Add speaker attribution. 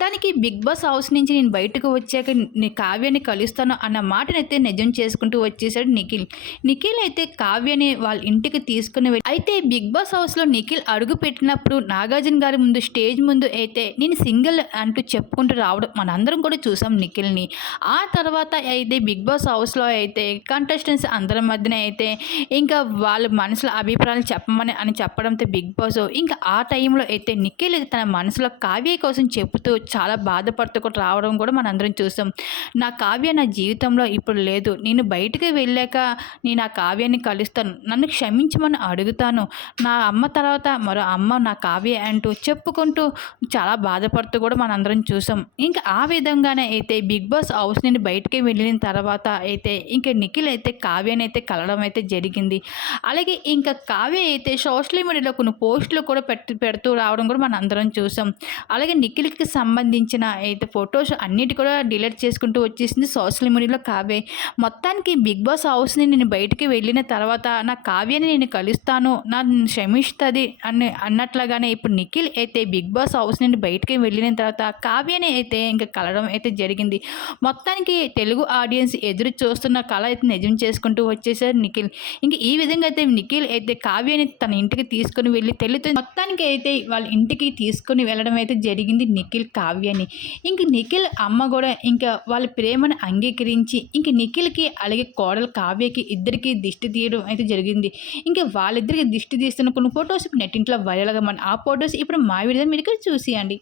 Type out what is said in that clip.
Speaker 1: మొత్తానికి big boss house నుంచి నేను బయటకు వచ్చాక నీ కావ్యాన్ని కలుస్తాను అన్న మాటనైతే నిజం చేసుకుంటూ వచ్చేసాడు నిఖిల్. నిఖిల్ అయితే కావ్యని వాళ్ళ ఇంటికి తీసుకుని అయితే బిగ్ బాస్ హౌస్లో నిఖిల్ అడుగు పెట్టినప్పుడు నాగార్జున గారి ముందు స్టేజ్ ముందు అయితే నేను సింగిల్ అంటూ చెప్పుకుంటూ రావడం మనందరం కూడా చూసాం నిఖిల్ని. ఆ తర్వాత అయితే బిగ్ బాస్ హౌస్లో అయితే కంటెస్టెంట్స్ అందరి మధ్యన అయితే ఇంకా వాళ్ళ మనసులో అభిప్రాయాలు చెప్పమని అని చెప్పడంతో బిగ్ బాస్ ఇంకా ఆ టైంలో అయితే నిఖిల్ తన మనసులో కావ్య కోసం చెబుతూ చాలా బాధపడుతూ కూడా రావడం కూడా మనందరం చూసాం. నా కావ్య నా జీవితంలో ఇప్పుడు లేదు. నేను బయటికి వెళ్ళాక నేను ఆ కావ్యాన్ని కలుస్తాను. నన్ను క్షమించమని అడుగుతాను. నా అమ్మ తర్వాత మరో అమ్మ నా కావ్య అంటూ చెప్పుకుంటూ చాలా బాధపడుతూ కూడా మనందరం చూసాం. ఇంకా ఆ విధంగానే అయితే బిగ్ బాస్ హౌస్ నుండి బయటికి వెళ్ళిన తర్వాత అయితే ఇంకా నిఖిల్ అయితే కావ్యాన్ని అయితే కలవడం అయితే జరిగింది. అలాగే ఇంకా కావ్య అయితే సోషల్ మీడియాలో కొన్ని పోస్టులు కూడా పెట్టి పెడుతూ రావడం కూడా మనం అందరం చూసాం. అలాగే నిఖిల్కి సంబంధించిన అయితే ఫొటోస్ అన్నిటి కూడా డిలీట్ చేసుకుంటూ వచ్చేసింది. సోషల్ మీడియాలో కావ్య. మొత్తానికి బిగ్ బాస్ హౌస్ని నేను బయటికి వెళ్ళిన తర్వాత నా కావ్యని నేను కలుస్తాను నా క్షమిస్తుంది అని అన్నట్లుగానే ఇప్పుడు నిఖిల్ అయితే బిగ్ బాస్ హౌస్ నుండి బయటికి వెళ్ళిన తర్వాత కావ్యని అయితే ఇంకా కలవడం అయితే జరిగింది. మొత్తానికి తెలుగు ఆడియన్స్ ఎదురు చూస్తున్న కళ అయితే నిజం చేసుకుంటూ వచ్చేసారు నిఖిల్. ఇంక ఈ విధంగా అయితే నిఖిల్ అయితే కావ్యని తన ఇంటికి తీసుకుని వెళ్ళి తెలుగు మొత్తానికి అయితే వాళ్ళ ఇంటికి తీసుకుని వెళ్ళడం అయితే జరిగింది నిఖిల్ కా కావ్యని. ఇంక నిఖిల్ అమ్మ కూడా ఇంకా వాళ్ళ ప్రేమను అంగీకరించి ఇంక నిఖిల్కి అలాగే కోడలు కావ్యకి ఇద్దరికి దిష్టి తీయడం అయితే జరిగింది. ఇంకా వాళ్ళిద్దరికి దిష్టి తీస్తున్న కొన్ని ఫొటోస్ నెట్టింట్లో వైరల్గా మన ఆ ఫొటోస్ ఇప్పుడు మా వీడియో మీరు ఇక్కడ చూసియండి.